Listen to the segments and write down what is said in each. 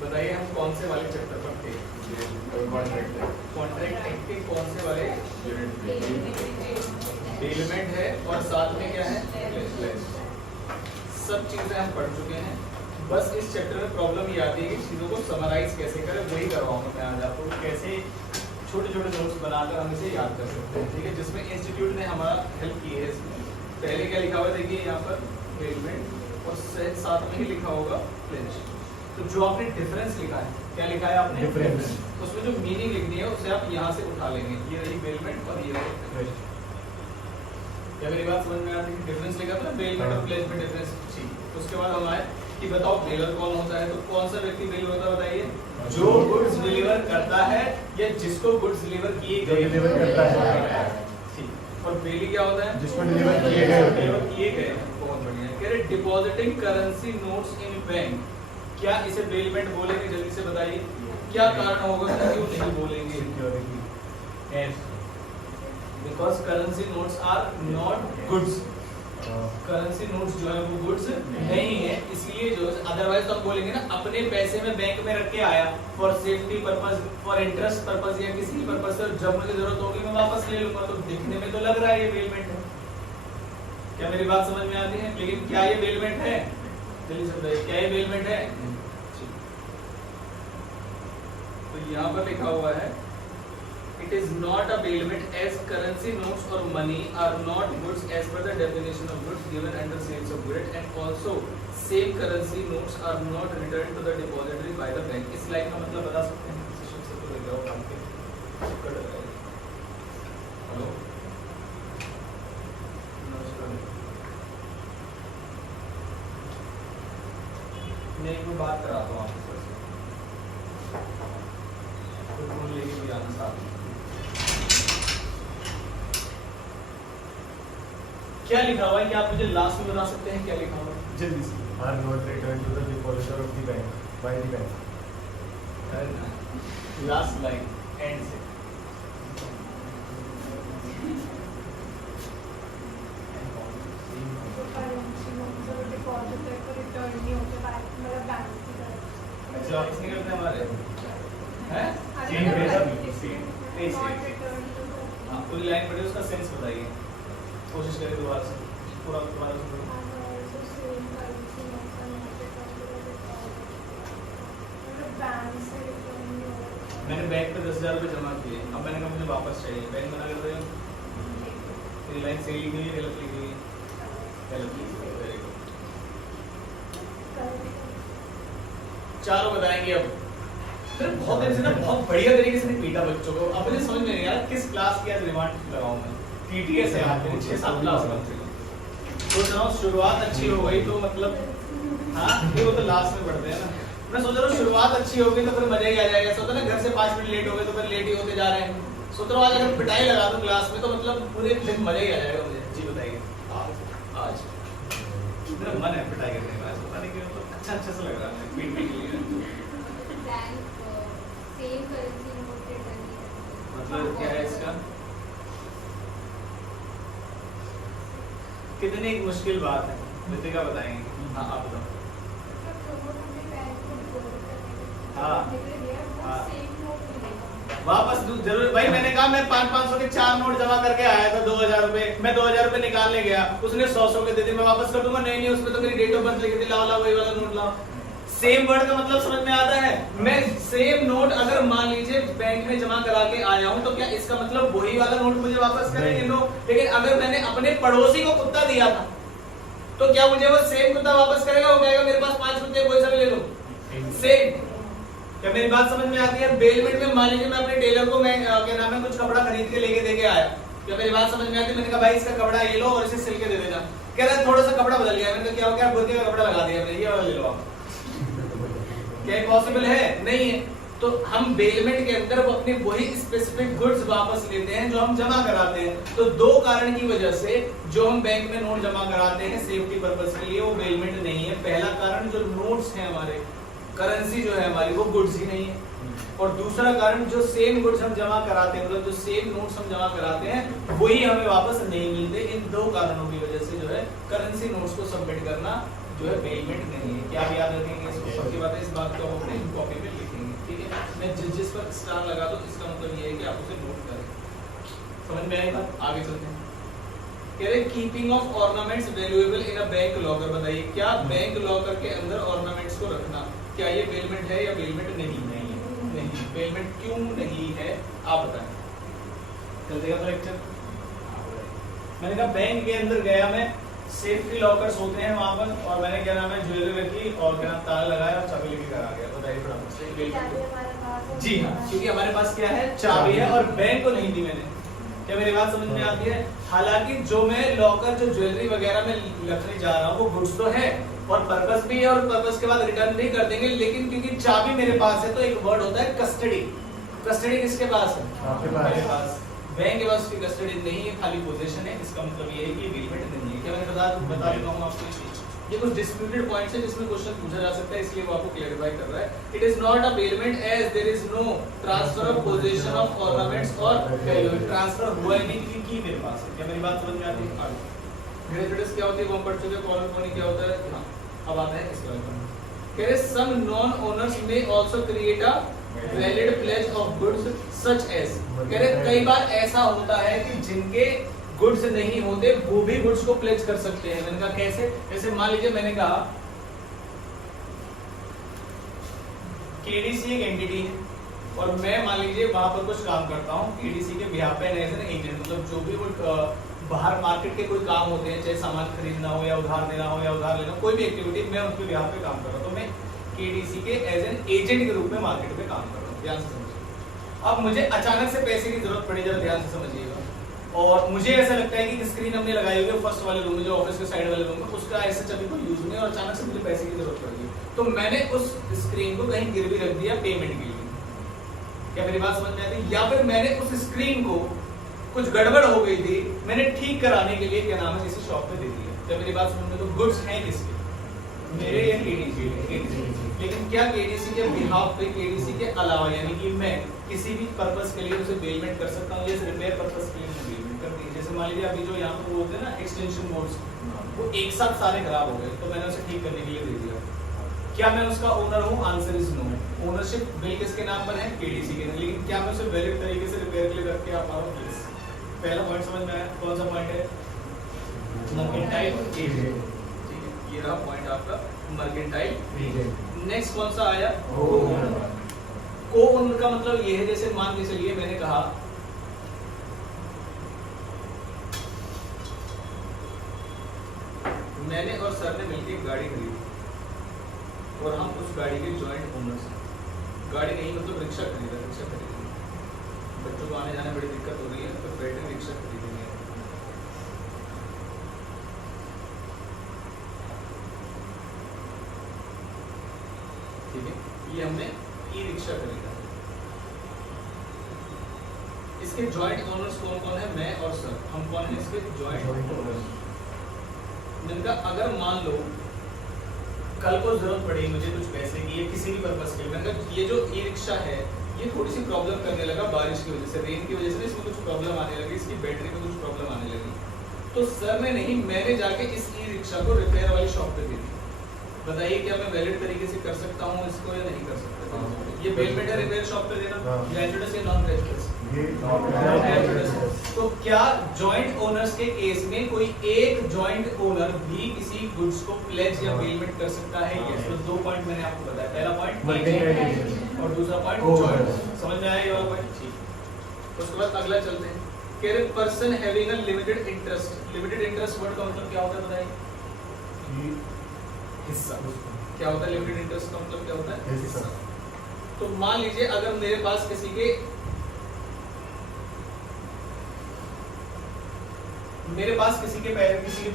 बताइए हम कौन से वाले चैप्टर पर थे? कॉन्ट्रैक्ट एक्ट के कौन से वाले एलिमेंट है और साथ में क्या है? सब चीजें हम पढ़ चुके हैं। बस इस चैप्टर में प्रॉब्लम ये आती है कि चीजों को समराइज कैसे करें, वही करवाऊंगा मैं आज आपको, कैसे छोटे छोटे नोट्स बनाकर हम इसे याद कर सकते हैं। ठीक है, जिसमें इंस्टीट्यूट ने हमारा हेल्प की है। इसमें पहले क्या लिखा हुआ है देखिए यहाँ पर एलिमेंट और साथ में ही लिखा होगा प्लेज। तो जो आपने डिफरेंस लिखा है, क्या लिखा है आपने? डिफरेंस। तो उसमें जो मीनिंग लिखनी है उसे आप यहाँ से उठा लेंगे, ये रही बेलमेंट और ये रही। क्या मेरी बात समझ में आती है? डिफरेंस लिखा था ना बेलमेंट और प्लेज में डिफरेंस। ठीक, उसके बाद हम आए कि बताओ बेलर कौन होता है? तो कौन सा व्यक्ति बेलर होता है बताइए? जो गुड्स डिलीवर करता है या जिसको गुड्स डिलीवर किए गए। और बेली क्या होता है? जिसको डिलीवर किए गए। बहुत बढ़िया। कह रहे डिपॉजिटिंग करेंसी नोट्स इन बैंक, क्या इसे बेलमेंट बोलेंगे? जल्दी से बताइए क्या कारण होगा कि क्यों नहीं बोलेंगे? Because currency notes are not goods. Currency notes जो है वो गुड्स नहीं है, इसलिए जो अदरवाइज तो हम बोलेंगे ना अपने पैसे में बैंक में रख के आया for safety purpose, for interest purpose या किसी पर्पस से, जब मुझे जरूरत होगी मैं वापस ले लूंगा। तो दिखने में तो लग रहा है ये बेलमेंट है। क्या मेरी बात समझ में आती है? लेकिन क्या ये बेलमेंट है? जल्दी से बताइए, क्या ये बेलमेंट है? तो यहाँ पर लिखा हुआ है it is not a bailment as currency notes or money are not goods as per the definition of goods given under sales of goods, and also same currency notes are not returned to the depository by the bank। इस line का मतलब बता सकते हैं? शिक्षक से तो लग रहा है। हेलो मैं एक बात करा रहा हूँ आपसे, तो फोन लेके भी आना साथ में। क्या लिखा हुआ है? क्या आप मुझे लास्ट में बता सकते हैं क्या लिखा हुआ है? जल्दी से। Are not returned to the depositor of the bank by the bank। Last line and से। अच्छा वापस नहीं करते हमारे हैं? हाँ पूरी लाइन पढ़िए, उसका सेंस बताइए, कोशिश करें दोबारा से पूरा दोबारा से। मैंने बैंक पे 10,000 रुपये जमा किए, अब मैंने कहा मुझे वापस चाहिए, बैंक मना कर रहे हो? मेरी लाइन सही लिखी हुई है गलत लिखी हुई है? गलत लिखी हुई है। Very good. चारों बताएंगे अब। फिर बहुत दिन से ना बहुत बढ़िया तरीके से पीटा बच्चों को, अब मुझे समझ में नहीं आ रहा किस क्लास की आज रिमांड लगाऊं मैं। टीटीएस है आपके 6-7 क्लास कम से कम। तो जनाब शुरुआत अच्छी हो गई तो मतलब हाँ वो तो लास्ट में बढ़ते हैं ना। मैं सोच रहा हूँ शुरुआत अच्छी होगी तो फिर मजा ही आ जाएगा। सोचो ना घर से 5 मिनट लेट हो गए तो फिर लेट ही होते जा रहे हैं। सोच रहा हूँ आज अगर पिटाई लगा दूं क्लास में तो मतलब पूरे दिन मजा ही आ जाएगा मुझे। जी बताइए। आज मेरा मन है पिटाई करने का, पता नहीं क्यों, तो अच्छा अच्छा सा लग रहा है पीटने के लिए। मतलब क्या है इसका? कितनी एक मुश्किल बात है, रितिका बताएंगे। हाँ आप बताओ। हाँ हाँ वापस जरूर भाई, मैंने कहा मैं 500-500 के 4 नोट जमा करके आया था 2,000 रुपए, मैं 2,000 रुपए निकालने गया, उसने 100 के दे दिए, मैं वापस कर दूंगा? नहीं उसमें तो मेरी डेट ऑफ बर्थ लिखी थी, लाओ लाओ वही वाला नोट लाओ। सेम वर्ड का मतलब समझ में आता है? मैं सेम नोट अगर मान लीजिए बैंक में जमा करा के आया हूं तो क्या इसका मतलब वही वाला नोट मुझे वापस करेंगे लोग? लेकिन अगर मैंने अपने पड़ोसी को कुत्ता दिया था तो क्या मुझे वो सेम कुत्ता वापस करेगा? वो कहेगा मेरे पास 5 कुत्ते कोई सा भी ले लो, सेम। क्या मेरी बात समझ में आती है? बेलमेंट में मान लीजिए मैं अपने टेलर को मैं क्या नाम है कुछ कपड़ा खरीद के लेके देके आया, क्या मेरी बात समझ में आती है? मैंने कहा भाई इसका कपड़ा ये लो और इसे सिल के दे देना। कह रहा है थोड़ा सा कपड़ा बदल गया। मैंने कहा क्या हो गया? बुर्के का कपड़ा लगा दिया मैंने, ये वाला ले लो आप। क्या पॉसिबल है? नहीं है। तो हम बेलमेंट के अंदर अपने वही स्पेसिफिक गुड्स वापस लेते हैं जो हम जमा कराते हैं। तो 2 कारण की वजह से जो हम बैंक में नोट जमा कराते हैं सेफ्टी पर्पस के लिए वो बेलमेंट नहीं है। पहला कारण जो नोट्स हैं हमारे, करेंसी जो है हमारी वो गुड्स ही नहीं है। और दूसरा कारण जो सेम गुड्स हम जमा कराते हैं, मतलब जो सेम नोट्स हम जमा कराते हैं वही हमें वापस नहीं मिलते। इन 2 कारणों की वजह से जो है करेंसी नोट्स को सबमिट करना जो है बेलमेंट नहीं है। क्या आप याद रखेंगे इसको? सबकी बात है, इस बात को अपने कॉपी में लिखेंगे, ठीक है। मैं जिस पर स्टार लगा दूं इसका मतलब ये है कि आप उसे नोट करें। समझ में आई बात? आगे चलते हैं। कह रहे keeping of ornaments valuable in a bank locker. बताइए क्या बैंक लॉकर के अंदर ऑर्नामेंट्स को रखना क्या ये बेलमेंट है या बेलमेंट नहीं है? नहीं। बेलमेंट क्यों नहीं है आप बताएं। चलते का लेक्चर। मैंने कहा बैंक के अंदर गया मैं, सेफ्टी लॉकर्स होते हैं वहां पर, और मैंने क्या नाम है ज्वेलरी रखी और क्या नाम ताला लगाया और चाबी लेके घर आ गया। बताइए फटाफट। जी हाँ, क्योंकि हमारे पास क्या है चाबी है और बैंक को नहीं दी मैंने। क्या मेरी बात समझ में आती है? हालांकि जो मैं लॉकर जो ज्वेलरी वगैरह में रखने जा रहा हूँ वो गुड्स तो है और पर्पस भी है और पर्पस के बाद रिटर्न भी कर देंगे, लेकिन क्योंकि चाबी मेरे पास है तो एक वर्ड होता है कस्टडी। कस्टडी किसके पास है? मेरे पास। बैंक के पास उसकी कस्टडी नहीं है, खाली पोजीशन है। इसका मतलब ये है कि बेलमेंट नहीं है। क्या मैंने बता देता हूँ आपको, ये कुछ डिस्प्यूटेड पॉइंट्स है जिसमें क्वेश्चन पूछा जा सकता है, इसलिए वो आपको क्लैरिफाई कर रहा है। It is not a bailment as there is no transfer of position of ornaments और वैल्यू। ट्रांसफर हुआ ही नहीं क्योंकि की मेरे पास है। क्या मेरी बात समझ में आती है? आगे ग्रेजुएट्स क्या होती है वो हम पढ़ चुके हैं। कॉलम पॉइंट क्या होता है? हां, अब आता है इसके बारे में। कह रहे सम नॉन ओनर्स में also create a valid pledge of goods such as. कह रहे कई बार ऐसा होता है कि जिनके गुड्स नहीं होते वो भी गुड्स को प्लेज कर सकते हैं। मैंने कहा कैसे? जैसे मान लीजिए मैंने कहा केडीसी एक एंटिटी है और मैं मान लीजिए वहां पर कुछ काम करता हूं केडीसी के बिहाफ पे एज एन एजेंट। मतलब जो भी वो बाहर मार्केट के कोई काम होते हैं, चाहे सामान खरीदना हो या उधार देना हो या उधार लेना, कोई भी एक्टिविटी मैं उनके बिहाफ पे काम कर रहा हूं, तो मैं केडीसी के एज एन एजेंट के रूप में मार्केट में काम कर रहा हूं। ध्यान से समझिए। अब मुझे अचानक से पैसे की जरूरत पड़ी, जरा ध्यान से समझिएगा। और मुझे ऐसा लगता है कि स्क्रीन हमने लगाई हुई है फर्स्ट वाले रूम में, जो ऑफिस के साइड वाले रूम में, उसका ऐसे अभी कोई यूज नहीं और अचानक से मुझे पैसे की जरूरत पड़ गई, तो मैंने उस स्क्रीन को कहीं गिरवी रख दिया पेमेंट के लिए। क्या मेरी बात समझ में आती है? या फिर मैंने उस स्क्रीन को कुछ गड़बड़ हो गई थी, मैंने ठीक कराने के लिए क्या नाम है किसी शॉप पे दे दिया। क्या मेरी बात समझ में? तो गुड्स हैं किसके? मेरे या केडीसी के। लेकिन क्या केडीसी के बिहाफ पे, केडीसी के अलावा, यानी कि मैं किसी भी पर्पस के लिए उसे बेलमेंट कर सकता हूँ, जैसे रिपेयर पर्पस के लिए बेलमेंट कर दी। जैसे मान लीजिए अभी जो यहाँ पर वो होते हैं ना एक्सटेंशन बोर्ड्स, वो एक साथ सारे खराब हो गए तो मैंने उसे ठीक करने के लिए दे दिया। क्या मैं उसका ओनर हूँ? Answer is no. Ownership bill किसके नाम पर है? केडीसी के। लेकिन क्या मैं उसे वैलिड तरीके से रिपेयर के लिए रख के आ पा रहा हूँ? पहला पॉइंट समझ में आया? कौन सा पॉइंट है? Mercantile agent. ठीक है, ये रहा पॉइंट आपका मर्केंटाइल एजेंट। नेक्स्ट कौन सा आया? को ओनर का मतलब ये है, जैसे मान के चलिए मैंने कहा मैंने और सर ने मिलकर एक गाड़ी खरीदी और हम उस गाड़ी के जॉइंट ओनर्स हैं। गाड़ी नहीं मतलब रिक्शा खरीदा, रिक्शा खरीदी। बच्चों को आने जाने बड़ी दिक्कत हो रही है तो बैटरी रिक्शा खरीदेंगे। ठीक है, ये हमने ई रिक्शा खरीदा। इसके जॉइंट ओनर्स कौन कौन है? मैं और सर। हम कौन है इसके जॉइंट ओनर्स? जिनका अगर मान लो कल को जरूरत पड़ी मुझे कुछ पैसे की या किसी भी पर्पस के लिए, मतलब ये जो ई रिक्शा है ये थोड़ी सी प्रॉब्लम करने लगा बारिश की वजह से, रेन की वजह से इसमें कुछ प्रॉब्लम आने लगी, इसकी बैटरी में कुछ प्रॉब्लम आने लगी, तो सर ने नहीं मैंने जाके इस ई रिक्शा को रिपेयर वाली शॉप पे दे दी। बताइए क्या मैं वैलिड तरीके से कर सकता हूँ इसको या नहीं कर सकता? ये बेलमेंट है रिपेयर शॉप पे देना, ग्रेजुएट्स या नॉन ग्रेजुएट्स? तो क्या जॉइंट ओनर्स के केस में कोई एक जॉइंट ओनर भी किसी गुड्स को प्लेज या बेलमेंट कर सकता है? यस। तो दो पॉइंट मैंने आपको बताया, पहला पॉइंट और दूसरा पॉइंट जॉइंट। समझ में आया ये वाला पॉइंट? ठीक। उसके बाद अगला चलते हैं। कह रहे person having a limited interest. Limited interest word का मतलब क्या होता है बताइए? हिस्सा। क्या होता है लिमिटेड इंटरेस्ट का मतलब? क्या होता है? हिस्सा। तो मान लीजिए अगर मेरे पास किसी के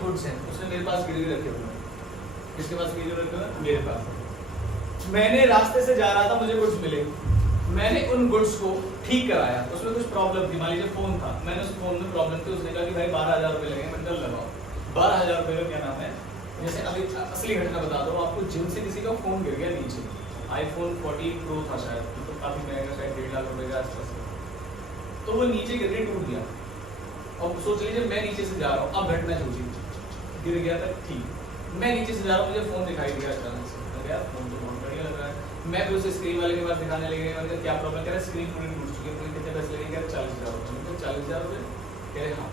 गुड्स हैं, उसने मेरे पास गिरवी रखे हुए हैं। किसके पास गिरवी रखे हुए हैं? मेरे पास। मैंने रास्ते से जा रहा था, मुझे गुड्स मिले, मैंने उन गुड्स को ठीक कराया, उसमें कुछ प्रॉब्लम थी, मान लीजिए फोन था, मैंने उस फोन में प्रॉब्लम थी, उसने कहा कि भाई 12,000 रुपए लगेंगे, मैं कल लगाओ। 12,000 रुपए का क्या नाम है? जैसे अभी असली घटना बता दो आपको, जिम से किसी का फोन गिर गया नीचे, iPhone 14 Pro था शायद, तो काफी महंगा, शायद 1.5 लाख रुपए के आसपास, तो वो नीचे गिर के टूट गया। अब सोच लीजिए मैं नीचे से जा रहा हूँ, अब घटना सोचिए, गिर गया था ठीक, मैं नीचे से जा रहा हूँ, मुझे फोन दिखाई दिया अचानक से, यार फोन तो बहुत बढ़िया लग रहा है, मैं भी उसे स्क्रीन वाले के पास दिखाने लगे, मैंने कहा क्या प्रॉब्लम, कह रहा स्क्रीन पूरी टूट चुकी है, पूरी कितने पैसे लगेंगे, कह रहा 40,000 रुपये, 40,000 रुपये, कह रहे हाँ।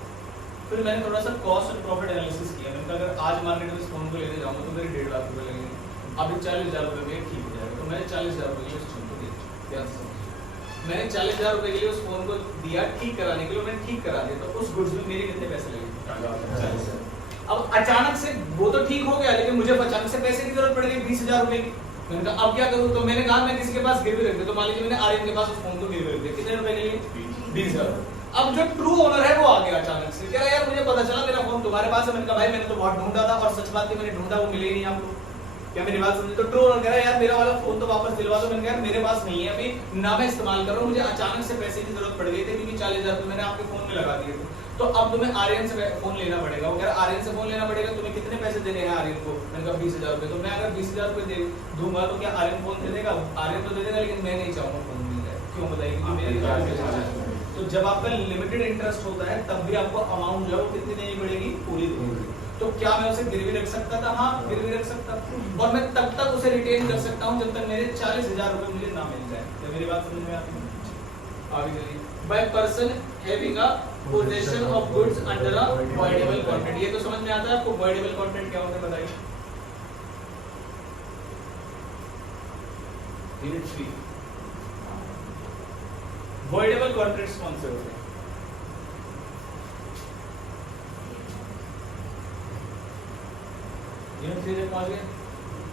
फिर मैंने थोड़ा सा कॉस्ट और प्रॉफिट एनालिसिस किया, मैंने कहा अगर आज मार्केट में इस फोन को लेने जाऊंगा तो मेरे 1.5 लाख रुपये लगेंगे, अभी 40,000 रुपये में ठीक हो जाएगा। तो मैंने 40,000 रुपये के लिए उस फोन को दिया, मैंने 40,000 रुपये के लिए उस फोन को दिया ठीक कराने के लिए, मैंने ठीक करा दिया। तो उस गुड्स में मेरे कितने पैसे लगे, 40,000। अब अचानक से वो तो ठीक हो गया, लेकिन मुझे अचानक से पैसे की जरूरत पड़ गई 20,000 रुपए की। मैंने कहा अब क्या करूं, तो मैंने कहा मैं किसी के पास गिरवी रख दे। तो मान लीजिए मैंने आर्यन के पास उस फोन को गिरवी रख दिया, कितने रुपए के लिए, 20,000। अब जो ट्रू ओनर है वो आ गया अचानक से, कह रहा यार मुझे पता चला मेरा फोन तुम्हारे पास है। मैंने कहा भाई मैंने तो बहुत ढूंढा था, और सच बात है मैंने ढूंढा, वो मिले ही नहीं आपको, क्या मेरी बात समझे। तो ट्रू ओनर कह रहा है यार मेरा वाला फोन तो वापस दिलवा दो। मैंने कहा यार मेरे पास नहीं है अभी, ना मैं इस्तेमाल कर रहा हूँ, मुझे अचानक से पैसे की जरूरत पड़ गई थी, क्योंकि 40,000 रुपए मैंने आपके फोन में लगा दिए थे, तो अब तुम्हें आर्यन से फोन लेना पड़ेगा। वो कह रहा आर्यन से फोन लेना पड़ेगा, तुम्हें कितने पैसे देने हैं आर्यन को। मैंने कहा 20,000 रुपए। तो मैं अगर 20,000 रुपए दे दूंगा तो क्या आर्यन फोन दे देगा, आर्यन तो दे देगा, लेकिन मैं नहीं चाहूंगा फोन मिल जाए। क्यों बताइए, क्योंकि मेरे लिए तो जब आपका लिमिटेड इंटरेस्ट होता है तब भी आपको अमाउंट जो है वो कितनी देनी पड़ेगी, पूरी देनी पड़ेगी। तो क्या मैं उसे गिरवी रख सकता था, हाँ गिरवी रख सकता, और मैं तब तक उसे रिटेन कर सकता हूँ जब तक मेरे 40,000 रुपए मुझे ना मिल जाए। तो मेरी बात समझ में आती है, आगे चलिए। By person having a possession of goods under a voidable contract, ये तो समझ में आता है आपको। वॉइडेबल कॉन्ट्रैक्ट क्या होता है बताइए। यूनिट 3 वॉइडेबल कॉन्ट्रैक्ट्स कौन से होते हैं। यूनिट 3 तक पहुंच गए।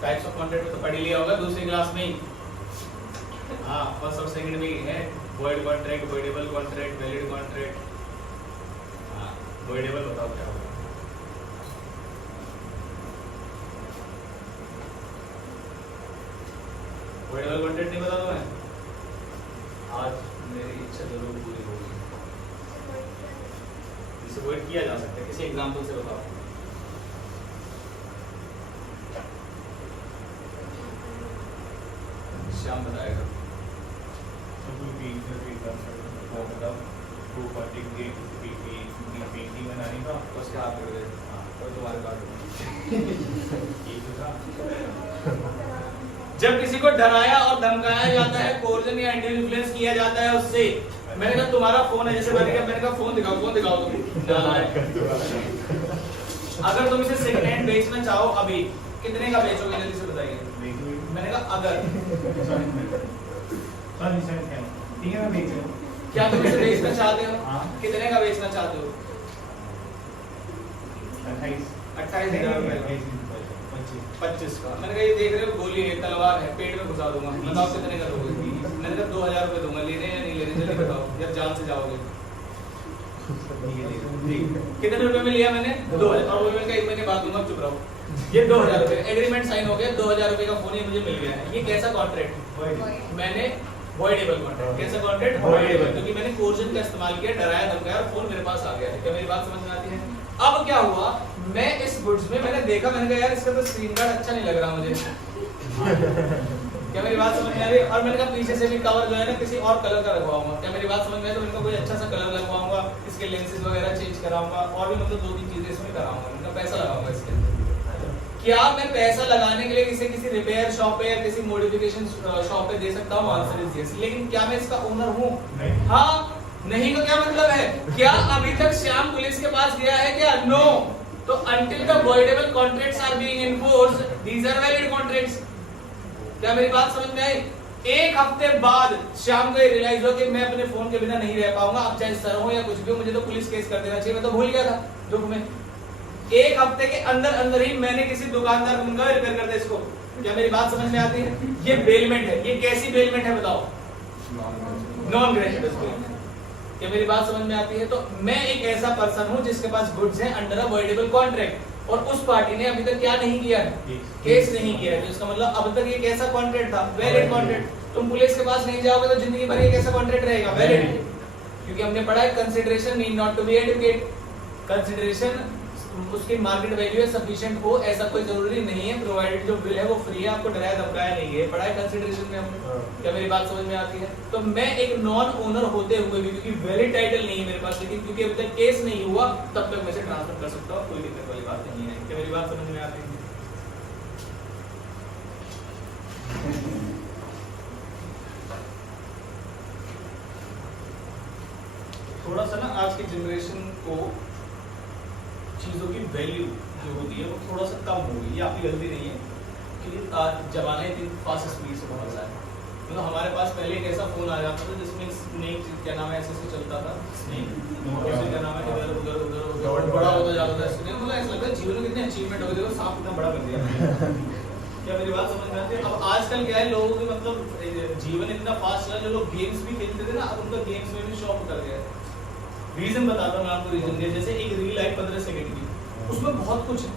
टाइप्स ऑफ कॉन्ट्रैक्ट तो पढ़ लिया होगा दूसरी क्लास में ही, हाँ फर्स्ट और सेकंड में ही है। Void contract, voidable contract, valid contract. हाँ वॉइडेबल बताओ क्या होगा। वॉइडेबल कॉन्ट्रैक्ट नहीं बता दूं मैं, आज मेरी इच्छा जरूर पूरी होगी। इसे वॉइड किया जा सकता है, किसी एग्जांपल से बताओ। श्याम बताएगा। बनाने का उसके हाथ में दे, और तुम्हारे पास जब किसी को डराया और धमकाया जाता है, कोर्जन या इन्फ्लुएंस किया जाता है उससे। मैंने कहा तुम्हारा फोन है, जैसे मैंने कहा फोन दिखाओ, फोन दिखाओ तुम। अगर तुम इसे सेकंड हैंड बेचना चाहो अभी, कितने का बेचोगे जल्दी से बताइए। मैंने कहा अगर क्या तुम इसे बेचना चाहते हो, कितने का बेचना चाहते हो। 28,000 रुपए, 25 का। मैंने कहा ये देख रहे हो गोली है, तलवार है, पेट में घुसा दूंगा, बताओ कितने का दोगे। मैंने कहा 2,000 रुपए दूंगा, लेने या नहीं लेने जल्दी बताओ, जब जान से जाओगे। कितने रुपए में लिया मैंने, 2,000, और वो मैंने कहा 1 महीने बाद दूंगा, चुप रहो। ये 2,000 रुपए एग्रीमेंट साइन हो गया, 2,000 रुपए का फोन ये मुझे मिल गया है। ये कैसा कॉन्ट्रैक्ट, मैंने वॉइडेबल कॉन्ट्रैक्ट। कैसा कॉन्ट्रैक्ट, वॉइडेबल, क्योंकि मैंने कोर्जन का इस्तेमाल किया, डराया धमकाया और फोन मेरे पास आ गया है। क्या मेरी बात समझ में आती है। अब क्या हुआ, मैं इस गुड्स में मैंने देखा, मैंने कहा यार इसका तो स्क्रीन गार्ड अच्छा नहीं लग रहा मुझे। क्या मेरी बात समझ में आ रही है। और मैंने कहा पीछे से भी कवर जो है ना किसी और कलर का लगवाऊंगा। क्या मेरी बात समझ में आई। तो मैंने कहा कोई अच्छा सा कलर लगवाऊंगा, इसके लेंसेज वगैरह चेंज कराऊंगा, और भी मतलब 2-3 चीजें इसमें कराऊंगा। मैंने कहा पैसा लगाऊंगा इसके अंदर। क्या मैं पैसा लगाने के लिए इसे किसी रिपेयर शॉप पे या किसी मॉडिफिकेशन शॉप पे दे सकता हूँ, आंसर इज यस। लेकिन क्या मैं इसका ओनर हूँ, हाँ नहीं, तो क्या मतलब है। क्या अभी तक श्याम पुलिस के पास गया है क्या, नो। तो until the voidable contracts are being enforced, these are valid contracts। क्या मेरी बात समझ में आई। एक हफ्ते बाद शाम को ये रियलाइज हो कि मैं अपने फोन के बिना नहीं रह पाऊंगा, अब चाहे सर हो या कुछ भी हो, मुझे तो पुलिस केस कर देना चाहिए, मैं तो भूल गया था दुख में। एक हफ्ते के अंदर अंदर ही मैंने किसी दुकानदार को कहा रिपेयर कर दे इसको। क्या मेरी बात समझ में आती है। ये बेलमेंट है, ये कैसी बेलमेंट है बताओ, नॉन ग्रेजुएट बेलमेंट। क्या मेरी बात समझ में आती है। तो मैं एक ऐसा पर्सन हूं जिसके पास गुड्स है अंडर अ वॉइडेबल कॉन्ट्रैक्ट, और उस पार्टी ने अभी तक क्या नहीं किया है, केस नहीं किया है। तो इसका मतलब अब तक ये कैसा कॉन्ट्रैक्ट था, वैलिड कॉन्ट्रैक्ट। तुम पुलिस के पास नहीं जाओगे तो जिंदगी भर ये कैसा कॉन्ट्रैक्ट रहेगा, वैलिड। क्योंकि हमने पढ़ा है consideration need not to be adequate. Consideration उसकी मार्केट वैल्यू है, सफिशिएंट हो ऐसा कोई जरूरी नहीं है, प्रोवाइडेड जो बिल है वो फ्री है, आपको डराया धमकाया नहीं है। पढ़ा है कंसिडरेशन में हमने। क्या मेरी बात समझ में आती है। तो मैं एक नॉन ओनर होते हुए भी, क्योंकि वैलिड टाइटल नहीं है मेरे पास, लेकिन क्योंकि अभी तक केस नहीं हुआ, तब तक मैं इसे ट्रांसफर कर सकता हूं, कोई दिक्कत वाली बात नहीं है। क्या मेरी बात समझ में आती है। थोड़ा सा ना आज की जनरेशन को चीज़ों की वैल्यू जो होती है वो थोड़ा सा कम हो गई। ये आपकी गलती नहीं है कि जमाना इतनी फास्ट स्पीड से बढ़ रहा है। मतलब हमारे पास पहले एक ऐसा फोन आ जाता था जिसमें स्नेक क्या नाम है ऐसे चलता था, स्नेक और क्या नाम है इधर उधर उधर उधर बड़ा होता जाता था। स्नेक मतलब ऐसा लगता है जीवन में कितनी अचीवमेंट हो गई, देखो सांप इतना बड़ा कर दिया। क्या मेरी बात समझ में आती है? अब आजकल क्या है, लोगों के मतलब जीवन इतना फास्ट चला, जो लोग गेम्स भी खेलते थे ना, अब उनका गेम्स में भी शौक उतर गया है। रीजन बताता हूँ मैं आपको, रीजन दिया जैसे एक रील आई 15 सेकंड की, उसमें बहुत कुछ है,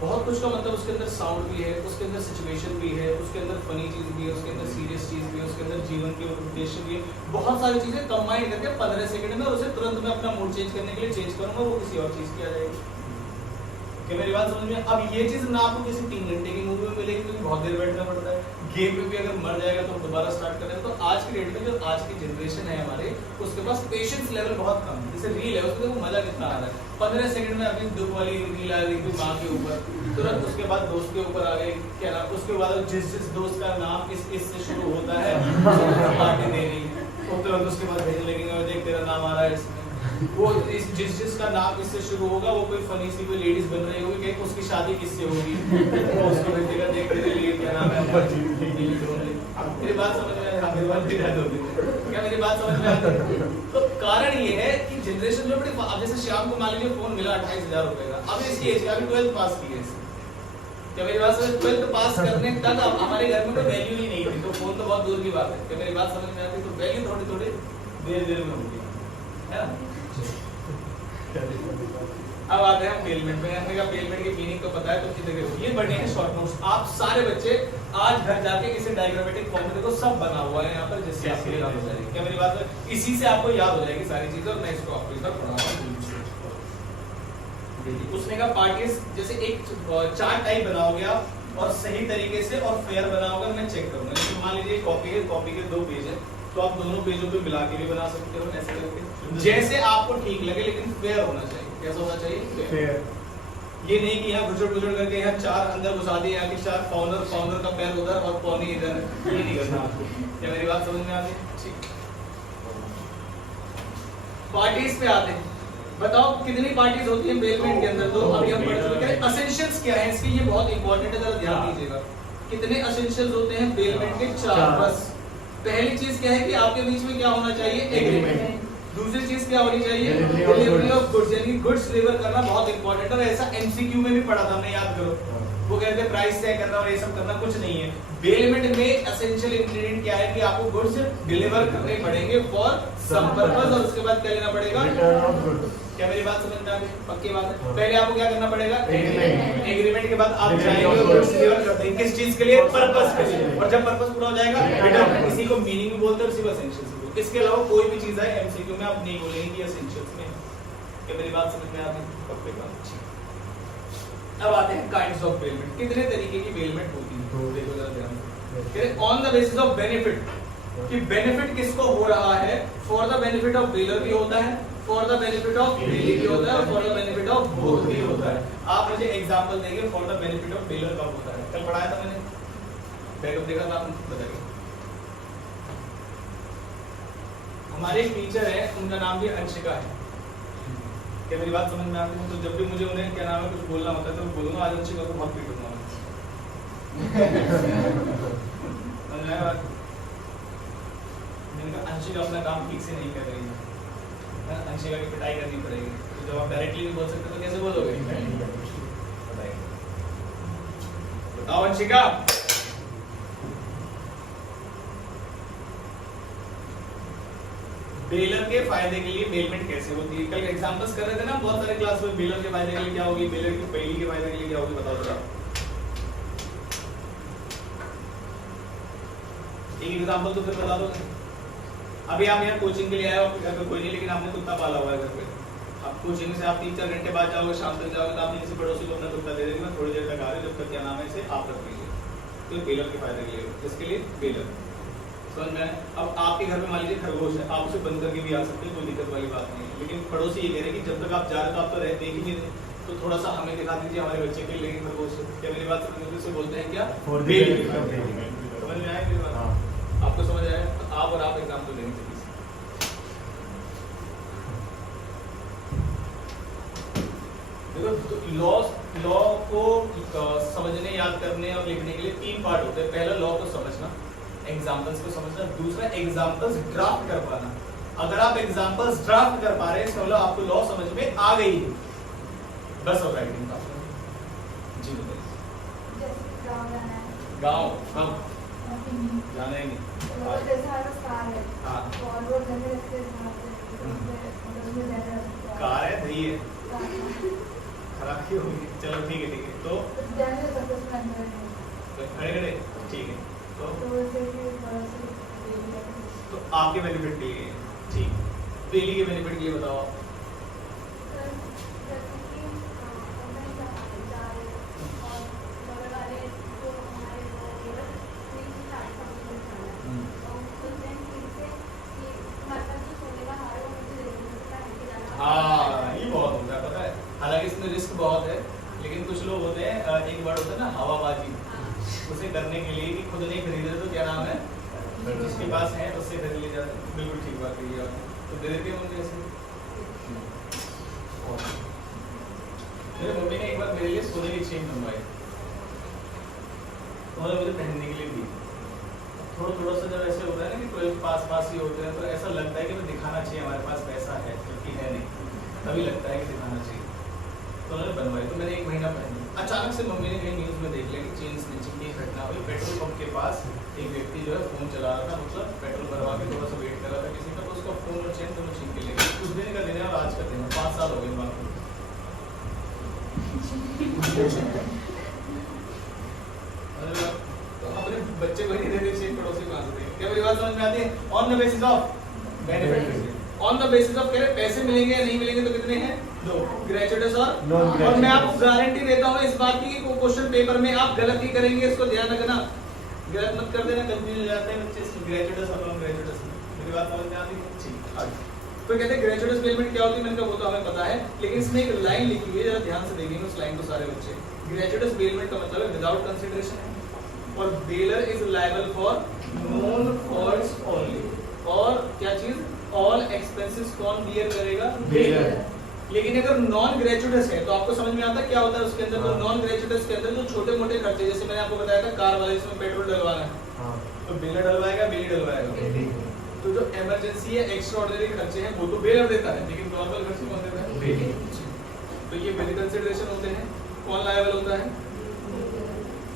बहुत कुछ का मतलब उसके अंदर साउंड भी है, उसके अंदर सिचुएशन भी है, उसके अंदर फनी चीज भी है, उसके अंदर सीरियस चीज भी है, उसके अंदर जीवन के उद्देश्य भी है, बहुत सारी चीजें कंबाइन करके 15 सेकंड में उसे तुरंत मैं अपना मूड चेंज करने के लिए चेंज करूंगा, वो किसी और चीज की आ जाएगी। क्या मेरी बात समझ में? अब ये चीज ना आपको किसी 3 घंटे की मूवी में मिलेगी क्योंकि बहुत देर बैठना पड़ता है, गेम में भी अगर मर जाएगा तो दोबारा स्टार्ट करना है। तो आज की डेट में जो आज की जनरेशन है हमारे, उसके पास पेशेंस लेवल बहुत कम है। जैसे रील है उसमें देखो मजा कितना आ रहा है, 15 सेकंड में अभी दुख वाली रील आ गई थी माँ के ऊपर, तुरंत उसके बाद दोस्त के ऊपर आ गए क्या नाम, उसके बाद जिस दोस्त का नाम इस से शुरू होता है पार्टी देनी, तो तुरंत उसके बाद भेजने लगेंगे देख तेरा नाम आ रहा है इसमें, वो जिसका नाम इससे शुरू होगा वो कोई फनी सी कोई लेडीज बन रही होगी, कहीं उसकी शादी किससे होगी, तो उसको भेजेगा देख तेरे लिए क्या नाम है। मेरी बात समझ में आ रही है? क्या मेरी बात समझ में आती है? तो कारण ये है कि जनरेशन जो बड़ी, अब जैसे शाम को मान लीजिए फोन मिला 28,000 रुपए का, अब इसकी एज अभी 12th पास की है, क्या मेरी बात समझ? 12th पास करने तक अब हमारे घर में कोई वैल्यू ही नहीं थी, तो फोन तो बहुत दूर की बात है। क्या मेरी बात समझ में आती है? तो वैल्यू थोड़ी थोड़ी देर में होगी, है ना? अब आते हैं पेलमेंट में। हमने कहा पेलमेंट की मीनिंग तो पता है, तो कितने देखो ये बने हैं शॉर्ट नोट्स, आप सारे बच्चे आज घर जाके इसे डायग्रामेटिक फॉर्म में देखो, सब बना हुआ है यहाँ पर, जिससे आपके लिए याद हो जाएगी। क्या मेरी बात है? इसी से आपको याद हो जाएगी सारी चीजें, और मैं इसको आपको इस बार पढ़ाऊंगा। उसने कहा पार्टीज जैसे एक चार्ट टाइप बनाओगे आप, और सही तरीके से और फेयर बनाओगे, मैं चेक करूंगा। जैसे मान लीजिए कॉपी के 2 पेज है, तो आप दोनों पेजों पे मिला के भी बना सकते हो ऐसे करके, जैसे आपको ठीक लगे, लेकिन फेयर होना चाहिए। कैसा होना चाहिए? फेयर। ये नहीं कि यहाँ घुसड़ करके यहाँ 4 अंदर घुसा दिए, यहाँ के 4 फाउंडर का पैर उधर और पौनी इधर, ये नहीं करना आपको। क्या मेरी बात समझ में आती है? ठीक। पार्टीज पे आते हैं, बताओ कितनी पार्टीज होती है बेलमेंट के अंदर? तो अभी हम पढ़ चुके हैं। एसेंशियल्स क्या है इसके, ये बहुत इंपॉर्टेंट है, जरा ध्यान दीजिएगा। कितने एसेंशियल्स होते हैं बेलमेंट के? 4। बस पहली चीज क्या है कि आपके बीच में क्या होना चाहिए? एग्रीमेंट। दूसरी चीज क्या होनी चाहिए? डिलीवरी ऑफ गुड्स, यानी गुड्स डिलीवर करना बहुत इंपॉर्टेंट है। ऐसा एमसीक्यू में भी पढ़ा था हमने, याद करो। वो कहते हैं प्राइस तय करना और ये सब करना, कुछ नहीं है। बेलमेंट में एसेंशियल इंग्रेडिएंट क्या है कि आपको गुड्स डिलीवर करने पड़ेंगे फॉर सम पर्पस, और उसके बाद क्या लेना पड़ेगा? क्या मेरी बात समझ में आ गई? पक्की बात है। पहले आपको क्या करना पड़ेगा? एग्रीमेंट के बाद आप जाएंगे गुड्स डिलीवर करते हैं, किस चीज के लिए? पर्पस के लिए। और जब पर्पस पूरा हो जाएगा रिटर्न, इसी को मीनिंग भी बोलते हैं, इसी को एसेंशियल्स। इसके अलावा कोई भी चीज है एमसीक्यू में आप नहीं बोलेंगे कि एसेंशियल्स में। क्या मेरी बात समझ में आ गई? पक्की बात। अब आते हैं काइंड्स ऑफ बेलमेंट। कितने तरीके की बेलमेंट होती है? देखो जरा ध्यान से। On the basis of benefit, कि बेनिफिट किसको हो रहा है। For the benefit of baler भी होता है, for the benefit of belly भी होता है, और for the benefit of both भी होता है। आप मुझे एग्जांपल देंगे for the benefit of baler कब होता है? कल पढ़ाया था मैंने, बैकअप देखा था, आपको बताइए। हमारे एक टीचर है, उनका नाम भी अंशिका है। क्या मेरी बात समझ में आती है? तो जब भी मुझे उन्हें क्या नाम है कुछ बोलना होता है तो बोलूंगा आज अंशिका को बहुत पीटूंगा। अंशिका अपना काम ठीक से नहीं कर रही है, अंशिका की पिटाई करनी पड़ेगी। तो जब आप डायरेक्टली नहीं बोल सकते तो कैसे बोलोगे? बताओ अंशिका। बेलर के फायदे के लिए बेलमेंट कैसे होती है? कल एग्जांपल्स कर रहे थे ना बहुत सारे क्लास में, बेलर के फायदे के लिए क्या होगी, बेलर की पहली के फायदे के लिए क्या होगी, बताओ जरा। एक एग्जांपल तो फिर बता दो। अभी आप यहाँ कोचिंग के लिए आए हो, आपके घर पे कोई नहीं, लेकिन आपने कुत्ता पाला हुआ है घर पे। अब कोचिंग से आप 3-4 घंटे बाद जाओगे, शाम तक जाओगे, तो आपने किसी पड़ोसी को अपना कुत्ता दे देंगे, मैं थोड़ी देर तक आ रहा हूँ, जब तक क्या नाम है इसे आप रख लीजिए। तो बेलर के फायदे के लिए, इसके लिए बेलर समझ में। अब आपके घर में मान लीजिए खरगोश है, आप उसे बंद करके भी आ सकते हैं, कोई दिक्कत वाली बात नहीं है। लेकिन पड़ोसी ये कह रहे हैं कि जब तक आप जा रहे हो तो आप तो रहते ही नहीं, तो थोड़ा सा हमें दिखा दीजिए हमारे बच्चे के लिए खरगोश। क्या मेरी बात समझ में? उसे बोलते हैं क्या? समझ में आया मेरी बात? आपको समझ आया? आप और आप एग्जाम्पल देंगे। लॉ को समझने, याद करने और लिखने के लिए 3 पार्ट होते हैं। पहला लॉ को समझना, एग्जांपल्स को समझना, दूसरा एग्जांपल्स ड्राफ्ट कर पाना। अगर आप एग्जांपल्स ड्राफ्ट कर पा रहे हैं, मतलब आपको लॉ समझ में आ गई है। बस और राइटिंग का जी बताइए। गाँव हम जाना ही नहीं। हाँ कार है, दही है, खराब क्यों होगी? चलो ठीक है तो खड़े खड़े ठीक है। तो आपके बेनिफिट के लिए ठीक, डेली के बेनिफिट के लिए बताओ आप। हाँ ये बहुत होता है, पता है। हालांकि इसमें रिस्क बहुत है, लेकिन कुछ लोग होते हैं, एक वर्ड होता है ना हवाबाजी, उसे करने के लिए कि खुद नहीं खरीद रहे तो क्या नाम है, जिसके पास है उससे खरीद ले जाते। बिल्कुल ठीक बात कही आप। तो दे देते हैं मुझे ऐसे। मेरे मम्मी ने एक बार मेरे लिए सोने की चेन बनवाई, तो मुझे पहनने के लिए दी। थोड़ा सा जब ऐसे होता है ना कि कोई पास ही होते हैं, तो ऐसा लगता है कि हमें दिखाना चाहिए हमारे पास पैसा है, जबकि है नहीं, तभी लगता है कि दिखाना चाहिए। तो उन्होंने बनवाई, तो मैंने 1 महीना पहनी। अचानक से मम्मी ने कहीं न्यूज़ में देख लिया कि चेन स्नैचिंग की घटना हुई। पेट्रोल पंप के पास एक व्यक्ति जो है फोन चला रहा था, मतलब पेट्रोल भरवा के थोड़ा सा वेट कर रहा था किसी का, तो उसका फोन और चेन दोनों छीन के ले गए। उस दिन का दिन है और आज का दिन है, 5 साल हो गए बात को। तो अपने बच्चे को नहीं देते चेन, पड़ोसी को कहां से देंगे? क्या मेरी बात समझ में आती है? On the basis of benefit, on the basis of कह रहे पैसे मिलेंगे या नहीं मिलेंगे, तो कितने हैं? 2, ग्रेचुइटस और मैं आपको गारंटी देता हूँ इस बात की कि क्वेश्चन पेपर में आप गलत ही करेंगे, इसको ध्यान रखना, गलत मत कर देना, कंफ्यूज हो जाते हैं बच्चे ग्रेचुइटस और नॉन ग्रेचुइटस। मेरी बात समझ में आती है? ठीक। तो कहते हैं ग्रेचुइटस पेमेंट क्या होती है, मैंने कहा वो तो हमें पता है, लेकिन इसमें एक लाइन लिखी हुई है, जरा ध्यान से देखेंगे उस लाइन को सारे बच्चे। ग्रेचुइटस पेमेंट का मतलब है विदाउट कंसीडरेशन, और baler is liable for known faults only. और क्या चीज? ऑल एक्सपेंसेस कौन बियर करेगा? बेलर। लेकिन अगर नॉन ग्रेचुइटस है तो आपको समझ में आता है क्या होता है उसके अंदर। तो नॉन ग्रेचुइटस के अंदर जो छोटे मोटे खर्चे, जैसे मैंने आपको बताया था कार वाले, जिसमें पेट्रोल डलवाना है, तो बेलर डलवाएगा, बेली डलवाएगा। तो जो इमरजेंसी है, एक्स्ट्राऑर्डिनरी खर्चे हैं, वो तो बेलर देता है, लेकिन नॉर्मल खर्चे कौन देता है? बेली। तो ये बेली कंसीडरेशन होते हैं। कौन लायबल होता है?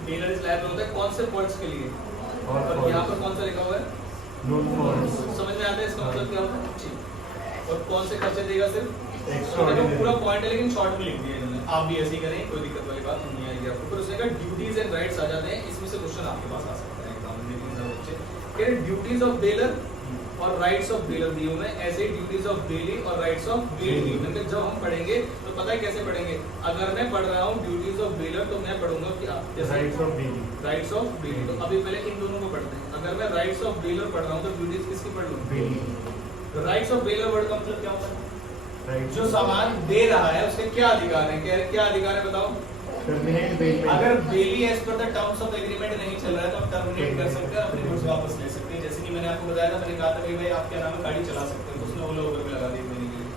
बेलर इज लायबल होता है। कौन से फॉल्ट्स के लिए? और यहाँ पर कौन सा लिखा हुआ है? Non faults. समझ में आता है इसका मतलब क्या होता है? ठीक। और कौन से खर्चे देगा? सिर्फ एक्स्ट्राऑर्डिनरी। पूरा पॉइंट है, लेकिन शॉर्ट में लिख दिया इन्होंने। आप भी ऐसे ही करें, कोई दिक्कत वाली बात नहीं आएगी आपको। फिर उसने कहा ड्यूटीज एंड राइट्स आ जाते हैं, इसमें से क्वेश्चन आपके पास आ सकता है एग्जाम में, लेकिन बच्चे कह रहे ड्यूटीज ऑफ बेलर और राइट्स ऑफ बेलर दिए हुए हैं, ऐसे ही ड्यूटीज ऑफ बेली और राइट्स ऑफ बेली दिए हुए हैं। जब हम पढ़ेंगे तो पता है कैसे पढ़ेंगे? अगर मैं पढ़ रहा हूँ ड्यूटीज ऑफ बेलर, तो मैं पढ़ूंगा क्या? Rights of Bailey. Rights of बेली। तो अभी पहले इन दोनों को पढ़ते हैं। अगर मैं राइट्स ऑफ बेलर पढ़ रहा हूँ तो ड्यूटीज किसकी पढ़ लूँ? बेली। राइट्स ऑफ बेलर वर्ड का मतलब क्या होता है? जो सामान दे रहा है उसके क्या अधिकार है? क्या अधिकार है बताओ? अगर bailee as per the terms of agreement नहीं चल रहा है तो हम टर्मिनेट कर सकते हैं, अपने गुड्स वापस ले सकते हैं। जैसे कि मैंने आपको बताया था, मैंने कहा था भाई आप क्या नाम है गाड़ी चला सकते हैं, उसने ओला उबर में लगा दी महीने के लिए,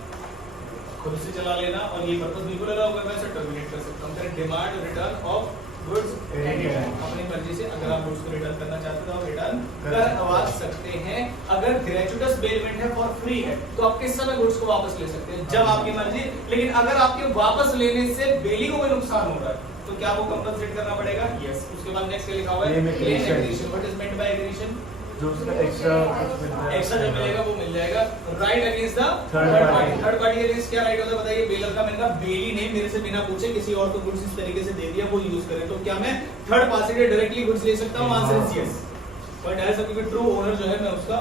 खुद से चला लेना, और ये पर्पस बिल्कुल अलग होगा, मैं इसे टर्मिनेट कर सकता हूँ। डिमांड रिटर्न ऑफ गुड्स अपनी मर्जी से, अगर आप गुड्स को रिटर्न करना चाहते हो तो आप रिटर्न करवा सकते हैं। अगर ग्रेचुइटस बेलमेंट है, फॉर फ्री है, तो आप किस समय गुड्स को वापस ले सकते हैं? जब आपकी मर्जी। लेकिन अगर आपके वापस लेने से बेली को कोई नुकसान हो रहा है तो क्या वो कंपनसेट करना पड़ेगा? यस। उसके बाद नेक्स्ट लिखा हुआ है aggression. What is meant by aggression? जो उसका एक्स्ट्रा जो मिलेगा वो मिल जाएगा। Right against the third party. Third party के अगेंस्ट क्या राइट होता है बताइए? बेलर का। मैंने कहा बेली ने मेरे से बिना पूछे किसी और को गुड्स इस तरीके से दे दिया, वो यूज करे, तो क्या मैं थर्ड पार्टी से डायरेक्टली गुड्स ले सकता हूं? Answer is yes. But as a true owner जो है मैं उसका।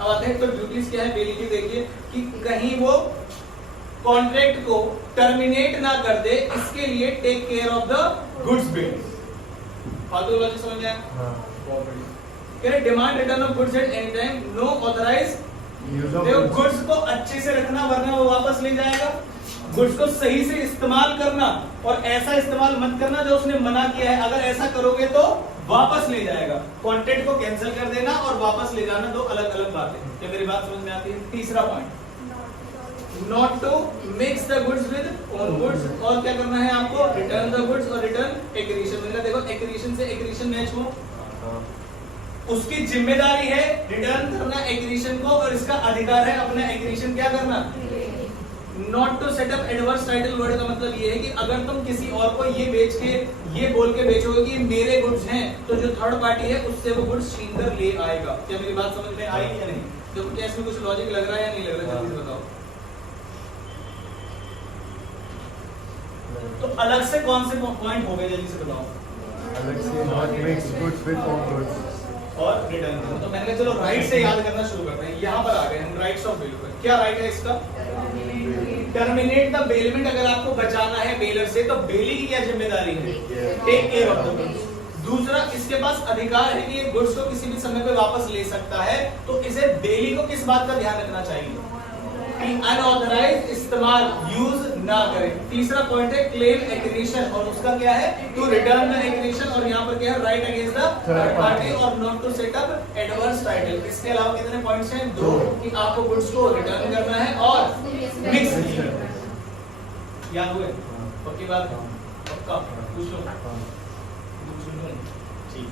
अब आते हैं तो ड्यूटीज क्या है बेली की। देखिए कि कहीं वो कॉन्ट्रैक्ट को टर्मिनेट ना कर दे, इसके लिए take care of the goods bill. फालतू लॉजिक समझ में आया? बहुत बढ़िया। Demand return of goods at any time, no authorise देखो गुड्स को अच्छे से रखना वरना वो वापस ले जाएगा। गुड्स को सही से इस्तेमाल करना, और ऐसा इस्तेमाल मत करना जो उसने मना किया है। अगर ऐसा करोगे तो वापस ले जाएगा। कॉन्ट्रैक्ट को कैंसिल कर देना और वापस ले जाना दो अलग अलग बातें। क्या मेरी बात समझ में आती है? तीसरा point not to mix the goods with own goods, और क्या करना है आपको, रिटर्न द गुड्स और रिटर्न एक्रीशन। मैंने कहा देखो एक्रीशन से एक्रीशन मैच हो, उसकी जिम्मेदारी है रिटर्न करना एक्रीशन को, और इसका अधिकार है अपना एक्रीशन क्या करना। Not to set up adverse title word का मतलब ये है कि अगर तुम किसी और को ये बेच के ये बोल के बेचोगे कि मेरे गुड्स हैं, तो जो थर्ड पार्टी है उससे वो गुड्स छीन कर ले आएगा। क्या मेरी बात समझ में आई या नहीं? देखो क्या इसमें कुछ लॉजिक लग रहा है या नहीं लग रहा है, जल्दी से बताओ। तो अलग से कौन से पॉइंट हो गए, जल्दी से बताओ। अलग से not mix goods with own goods और रिटर्न करो। तो मैंने कहा चलो राइट से याद करना शुरू करते हैं। यहाँ पर आ गए हम राइट्स ऑफ बेल पर। क्या राइट है इसका? Terminate the bailment. अगर आपको बचाना है बेलर से तो बेली की क्या जिम्मेदारी है, take care of the goods. दूसरा, इसके पास अधिकार है कि ये गुड्स को किसी भी समय पे वापस ले सकता है, तो इसे बेली को किस बात का ध्यान रखना चाहिए कि अनऑथराइज्ड इस्तेमाल यूज ना करें। तीसरा पॉइंट है क्लेम एक्रीशन, और उसका क्या है, टू रिटर्न द एक्रीशन, और यहाँ पर क्या है, right against the third party और not to set up adverse title. इसके अलावा कितने पॉइंट्स हैं? 2, कि आपको गुड्स को रिटर्न करना है और मिक्स नहीं करना है। याद हुए? पक्की बात? पक्का? पूछ लो। ठीक।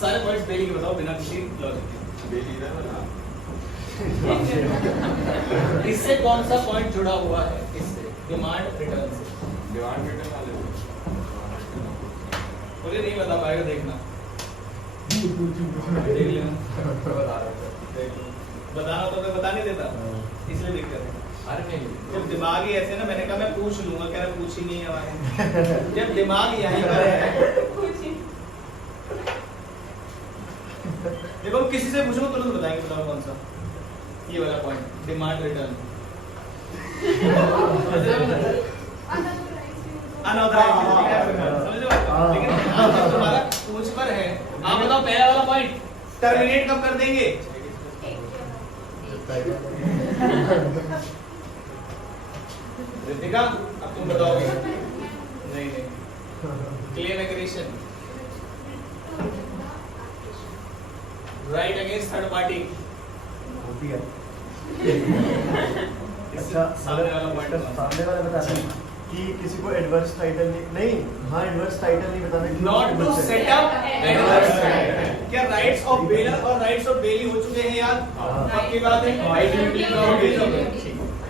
सारे पॉइंट्स बेली के बताओ बिना किसी लॉजिक के। बेली इससे कौन सा पॉइंट जुड़ा हुआ है? इससे डिमांड रिटर्न से। डिमांड रिटर्न वाले मुझे नहीं बता पाएगा, देखना देख लेना। बताना तो मैं बता नहीं देता, इसलिए दिक्कत है। अरे नहीं, जब दिमाग ही ऐसे ना, मैंने कहा मैं पूछ लूंगा, कह रहा पूछ ही नहीं है हमारे। जब दिमाग यहीं पर है, देखो किसी से पूछो तुरंत बताएंगे, बताओ कौन सा? ये वाला पॉइंट, डिमांड रिटर्न। लेकिन तुम्हारा पूछ पर है। आप बताओ पहला वाला पॉइंट टर्मिनेट कब कर देंगे? रितिका अब तुम बताओगे। नहीं नहीं, claim accretion, right against third party होती है। अच्छा, सामने वाला बताना है कि किसी को एडवर्स टाइटल नहीं, हाँ एडवर्स टाइटल नहीं बताना। Not to set up adverse title. क्या राइट्स ऑफ बेलर और राइट्स ऑफ बेली हो चुके हैं याद? पक्की बात है।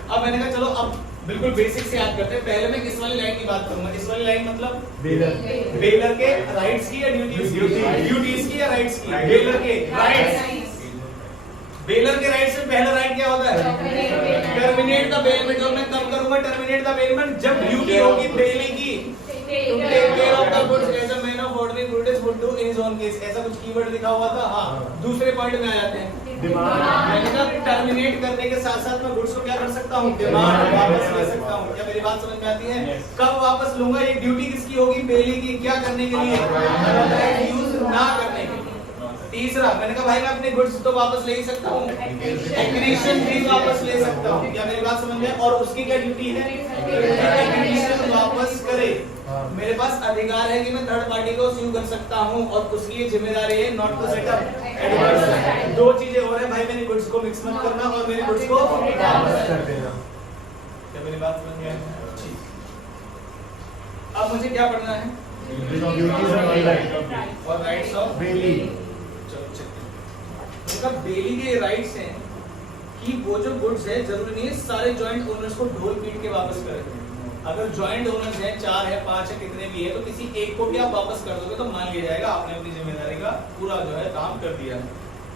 अब मैंने कहा चलो अब बिल्कुल बेसिक से याद करते हैं। पहले मैं इस वाली लाइन की बात करूंगा। इस वाली लाइन मतलब बेलर के राइट्स की या ड्यूटीज की? ड्यूटीज की या राइट्स की? बेलर के राइट्स। बेलर के राइट से पहला राइट क्या होता है? Terminate the bailment. और मैं कब करूंगा टर्मिनेट द बेलमेंट? जब ड्यूटी होगी बेली की to take care of the goods as a man of ordinary goods would do in his own case. ऐसा कुछ कीवर्ड लिखा हुआ था। हाँ, दूसरे पॉइंट में आ जाते हैं। मैंने कहा टर्मिनेट करने के साथ साथ मैं गुड्स को क्या कर सकता हूँ? डिमांड वापस ले सकता हूँ। क्या मेरी बात समझ में आती है? कब वापस लूंगा? ये ड्यूटी किसकी होगी? बेली की। क्या करने के लिए? यूज ना करने के लिए। तीसरा, मैंने कहा भाई मैं अपने गुड्स तो वापस ले ही सकता हूँ, एक्रीशन भी वापस ले सकता हूँ। क्या मेरी बात समझ में? और उसकी क्या ड्यूटी है? एक्रीशन वापस करे। मेरे पास अधिकार है कि मैं थर्ड पार्टी को स्यू कर सकता हूँ, और उसकी ये जिम्मेदारी है not to set up adverse. 2 चीजें हो रही है भाई, मेरे गुड्स को मिक्स मत करना और मेरे गुड्स को वापस कर देना। क्या मेरी बात समझ में आई? अब मुझे क्या पढ़ना है? और राइट्स ऑफ बेली। उनका बेली के राइट्स हैं कि वो जो गुड्स है जरूरी नहीं है सारे जॉइंट ओनर्स को ढोल पीट के वापस करें। अगर जॉइंट ओनर्स हैं, 4 है, 5 है, कितने भी है, तो किसी एक को भी आप वापस कर दोगे तो मान लिया जाएगा आपने अपनी जिम्मेदारी का पूरा जो है काम कर दिया।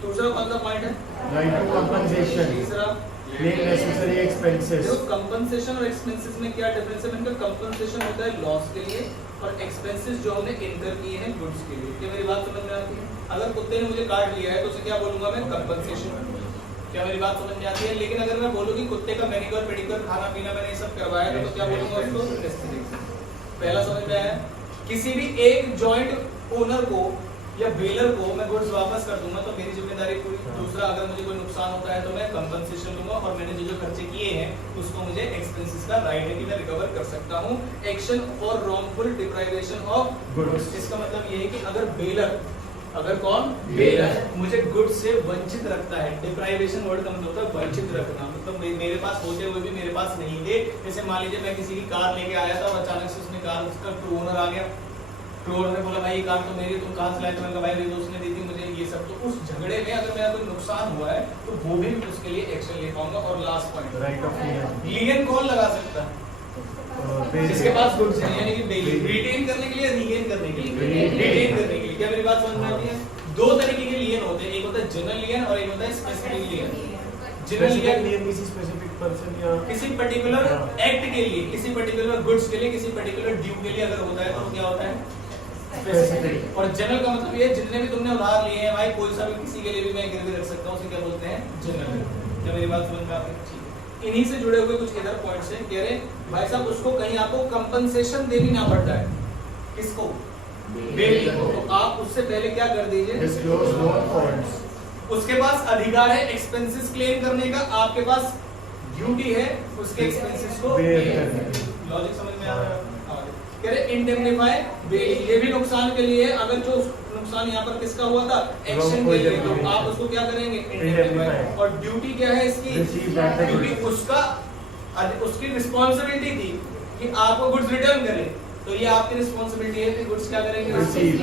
दूसरा कौन सा पॉइंट है? Right to compensation. तीसरा, नेसेसरी एक्सपेंसेस। देखो कंपनसेशन और एक्सपेंसेस में क्या डिफरेंस है? इनका कंपनसेशन होता है लॉस के लिए, और एक्सपेंसेस जो हमने इनकर किए हैं गुड्स के लिए। क्या मेरी बात समझ में आती है? अगर कुत्ते ने मुझे काट लिया है तो उसे क्या बोलूंगा मैं? कंपनसेशन। क्या मेरी बात समझ में आती है? लेकिन अगर मैं बोलूं कि कुत्ते का मैनिक्योर पेडिक्योर खाना पीना मैंने ये सब करवाया तो क्या बोलूंगा उसको? पहला समझ में आया? किसी भी एक जॉइंट ओनर को या बेलर को मैं गुड्स वापस कर दूंगा तो मेरी जिम्मेदारी पूरी। दूसरा, अगर मुझे कोई नुकसान होता है तो मैं कंपनसेशन लूंगा, और मैंने जो खर्चे किए हैं उसको मुझे एक्सपेंसेस का राइट है कि मैं रिकवर कर सकता हूं। Action for wrongful deprivation of goods. इसका मतलब ये है कि अगर बेलर अगर कौन बेलर मुझे गुड्स से वंचित रखता है, डिप्राइवेशन वर्ड का मतलब होता है वंचित रखना, मतलब मेरे पास होते हुए भी मेरे पास नहीं थे। जैसे मान लीजिए मैं किसी की कार लेके आया था और अचानक से उसने कार, उसका ट्रू ओनर आ गया, ट्रू ओनर ने बोला भाई ये कार तो मेरी, तुम कहां से लाए? तो मैंने कहा भाई मेरे दोस्त ने दी थी मुझे ये सब। तो उस झगड़े में अगर मेरा कोई नुकसान हुआ है तो वो भी उसके लिए एक्शन ले पाऊंगा। और लास्ट पॉइंट, राइट ऑफ लियन कौन लगा सकता है? जिसके पास गुड्स है, यानी कि बेली, रिटेन करने के लिए, रीगेन करने के लिए, रिटेन करने के लिए। क्या मेरी बात समझ में आती है? दो तरीके के लियन होते हैं, एक होता है जनरल लियन और एक होता है स्पेसिफिक लियन। जनरल लियन किसी स्पेसिफिक पर्सन या किसी पर्टिकुलर एक्ट के लिए, किसी पर्टिकुलर गुड्स के लिए, किसी पर्टिकुलर ड्यू के लिए अगर होता है तो क्या होता है? स्पेसिफिक। और जनरल का मतलब ये जितने भी तुमने उधार लिए हैं भाई, कोई सा भी किसी के लिए भी मैं गिरवी रख सकता हूं, उसे क्या बोलते हैं? जनरल। क्या मेरी बात समझ में आती है? इन्हीं से जुड़े हुए कुछ इधर पॉइंट्स हैं। कह रहे भाई साहब उसको कहीं आपको कंपनसेशन देनी ना पड़ता है, किसको? बेली को। तो आप उससे पहले क्या कर दीजिए? Disclose no funds. उसके पास अधिकार है एक्सपेंसेस क्लेम करने का, आपके पास ड्यूटी है उसके एक्सपेंसेस को बेयर करने की। लॉजिक समझ में आ रहा है? कह रहे इंडेमनिफाई बेली, ये भी नुकसान के लिए है। अगर जो नुकसान यहाँ पर किसका हुआ था? एक्शन के लिए, तो आप उसको क्या करेंगे? इंडेमनिफाई। और ड्यूटी क्या है इसकी? ड्यूटी उसका, उसकी रिस्पॉन्सिबिलिटी थी कि आपको गुड्स रिटर्न करे, तो ये आपकी रिस्पॉन्सिबिलिटी है कि गुड्स क्या करेंगे? रिसीव।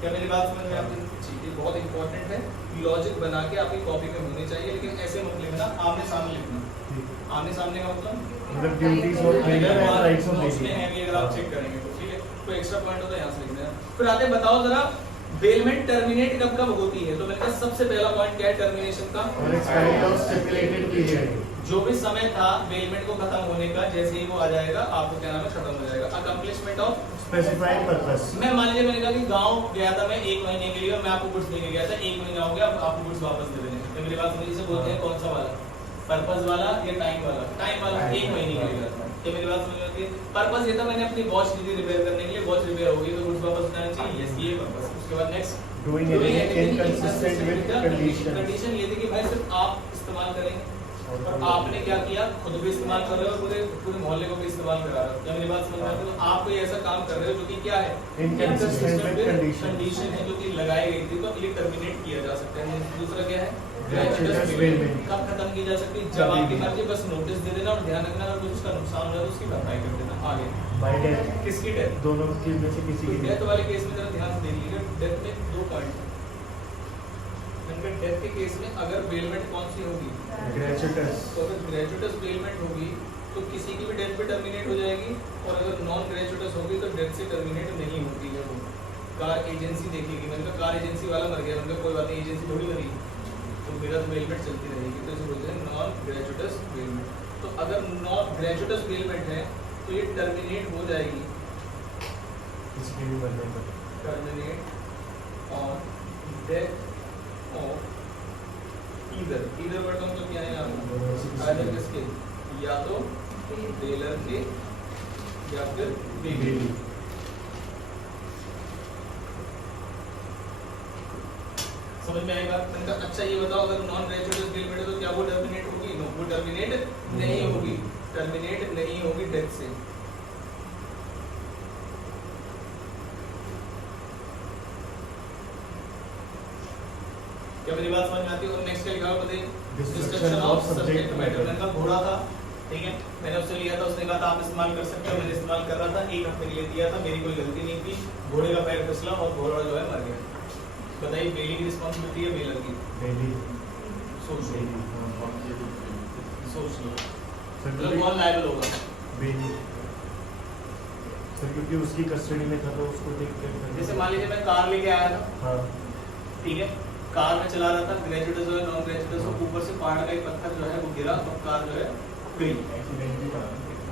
क्या मेरी बात समझ में आती है? ये बहुत इंपॉर्टेंट है, लॉजिक बना के आपकी कॉपी में होनी चाहिए, लेकिन ऐसे मत लिखना, आमने सामने लिखना। आमने सामने का मतलब ड्यूटीज और राइट्स ऑफ बेली है भी, अगर आप चेक करेंगे तो ठीक है। तो एक्स्ट्रा पॉइंट होता है यहाँ से लिखना है। फिर आते बताओ जरा बेलमेंट टर्मिनेट कब कब होती है? तो मैंने कहा सबसे पहला पॉइंट क्या है टर्मिनेशन का? और एक्सपायरी ऑफ स्टिपुलेटेड पीरियड, जो भी समय था बेलमेंट को खत्म होने का, जैसे ही वो आ जाएगा आपको क्या नाम है? खत्म हो जाएगा। Accomplishment of specified purpose. मैं मान लीजिए मैंने कहा कि गांव गया था मैं 1 महीने के लिए और मैं आपको गुड्स देके गया था, 1 महीना हो गया, अब आपको गुड्स वापस दे देने। तो मेरी बात समझिए, इसे बोलते हैं कौन सा वाला? पर्पस वाला या टाइम वाला? टाइम वाला। 1 महीने के लिए गया था। क्या मेरी बात समझ में आती है? पर्पस ये था मैंने अपनी वॉच ली थी रिपेयर करने के लिए, वॉच रिपेयर हो गई तो गुड्स वापस देना चाहिए, यस ये पर्पस। उसके बाद next doing anything inconsistent with condition. Condition ये थी कि भाई सिर्फ आप इस्तेमाल करेंगे, और आपने क्या किया? खुद भी इस्तेमाल कर रहे हो और पूरे मोहल्ले को भी इस्तेमाल करा रहे हो। क्या मेरी बात समझ में आती है? तो आप कोई ऐसा काम कर रहे हो जो कि क्या है? इनकंसिस्टेंट विद कंडीशन है, जो कि लगाई गई थी, तो ये टर्मिनेट किया जा सकता है। दूसरा क्या है? ग्रेचुइटस बेलमेंट। कब खत्म की जा सकती है? जब आपकी मर्जी, बस नोटिस दे देना और ध्यान रखना अगर कुछ उसका नुकसान हो जाए तो उसकी भरपाई कर देना। आगे बाय डेथ, किसकी डेथ? दोनों की में से किसी की डेथ वाले केस में जरा ध्यान से देख लीजिए। डेथ में 2 पॉइंट। डेथ के केस में अगर बेलमेंट कौन सी होगी? ग्रेचुइटस। तो अगर ग्रेचुइटस बेलमेंट होगी तो किसी की भी डेथ पे टर्मिनेट हो जाएगी, और अगर नॉन ग्रेचुइटस होगी तो डेथ से टर्मिनेट नहीं होती है। वो कार एजेंसी देखेगी। मैंने कहा कार एजेंसी वाला मर गया, मैंने कोई बात नहीं, एजेंसी थोड़ी मरी, तो मेरा तो बेलमेंट चलती रहेगी। तो इसे बोलते हैं नॉन ग्रेचुइटस बेलमेंट। तो अगर नॉन ग्रेचुइटस बेलमेंट है तो ये टर्मिनेट हो जाएगी, इसके भी बनने पर terminate on death of either word का मतलब क्या है यहाँ? आइदर किसके? या तो बेलर के या फिर बेली। समझ में आएगा? अच्छा ये बताओ अगर नॉन ग्रेचुइटस बेलमेंट है तो क्या वो टर्मिनेट होगी? नो, वो टर्मिनेट नहीं होगी। टर्मिनेट नहीं होगी डेथ से। क्या मेरी बात समझ में आती है? और नेक्स्ट क्या लिखा हुआ बताइए? Destruction of subject matter. मैंने कहा घोड़ा था, ठीक है, मैंने उससे लिया था, उसने कहा था आप इस्तेमाल कर सकते हो, मैंने इस्तेमाल कर रहा था, 1 हफ्ते के लिए दिया था, मेरी कोई गलती नहीं थी, घोड़े का पैर फिसला और घोड़ा जो है मर गया। बताइए बेली की रिस्पांसिबिलिटी है बेलर की? बेली। सोच लो, सोच लो, सर कौन लायबल होगा? बेली। सर क्योंकि उसकी कस्टडी में था तो उसको टेक केयर करना। जैसे मान लीजिए मैं कार लेके आया था, हाँ ठीक है, कार में चला रहा था, ग्रेचुइटस हो या नॉन ग्रेचुइटस हो, ऊपर से पहाड़ का एक पत्थर जो है वो गिरा और कार जो है गई।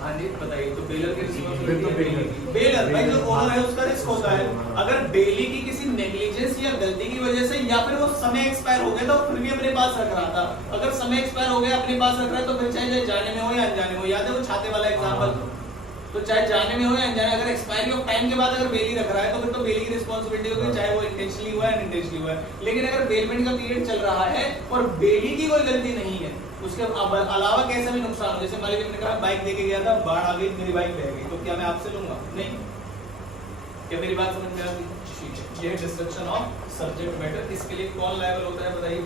हाँ जी बताइए, तो बेलर की रिस्पांसिबिलिटी? बेलर भाई जो ओनर है उसका रिस्क होता है। अगर बेली की किसी नेग्लिजेंस या गलती की वजह से, या फिर वो समय एक्सपायर हो गया था फिर भी अपने पास रख रहा था, अगर समय एक्सपायर हो गया अपने पास रख रहा है तो फिर चाहे जाने में हो या अनजाने में हो, याद है वो छाते वाला एग्जांपल, तो चाहे जाने में हो या अनजाने, अगर एक्सपायरी ऑफ टाइम के बाद अगर बेली रख रहा है तो फिर तो बेली की रिस्पांसिबिलिटी होगी, चाहे वो इंटेंशनली हुआ है अनइंटेंशनली हुआ है। लेकिन अगर बेलमेंट का पीरियड चल रहा है और बेली की कोई गलती नहीं है, उसके अलावा कैसा भी नुकसान हो, जैसे मान लीजिए मैंने कहा बाइक देके गया था, बाढ़ आ गई, मेरी बाइक बह गई, तो क्या मैं आपसे लूंगा? नहीं। क्या मेरी बात समझ में आती है? ठीक है, ये है डिस्ट्रक्शन ऑफ सब्जेक्ट मैटर। इसके लिए कौन लायबल होता है बताइए?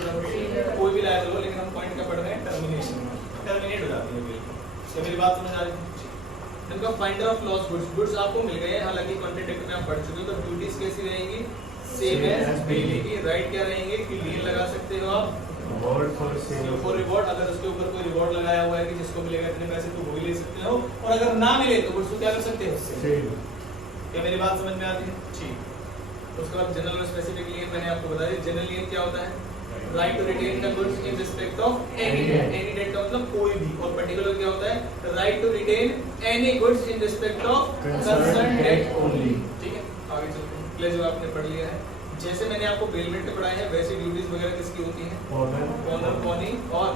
कोई भी लायबल हो, लेकिन हम पॉइंट क्या पढ़ रहे हैं? टर्मिनेशन, टर्मिनेट हो जाती है बिल्कुल। क्या मेरी बात समझ आ रही है? इनका finder of lost goods, goods आपको मिल गए, हालांकि कॉन्ट्रैक्ट में आप पढ़ चुके हो, तो ड्यूटीज कैसी रहेंगी? सेम एज पहले की। राइट क्या रहेंगे कि लीन लगा सकते हो आप, reward for sale for reward, अगर उसके ऊपर कोई रिवॉर्ड लगाया हुआ है कि जिसको मिलेगा इतने पैसे तो वो भी ले सकते हो, और अगर ना मिले तो गुड्स को क्या कर सकते हो? सेल। क्या मेरी बात समझ में आती है? ठीक। उसके बाद जनरल और स्पेसिफिक लियन मैंने आपको बता दिया। जनरल लियन क्या होता है? Right to retain the goods in respect of any debt. Any debt का मतलब कोई भी, और पर्टिकुलर क्या होता है? Right to retain any goods in respect of concern debt only. ठीक है, आगे चलते हैं। प्लेज आपने पढ़ लिया है। जैसे मैंने आपको बेलमेंट पढ़ाया है, वैसे ड्यूटीज वगैरह किसकी होती हैं? ओनर, पॉनी और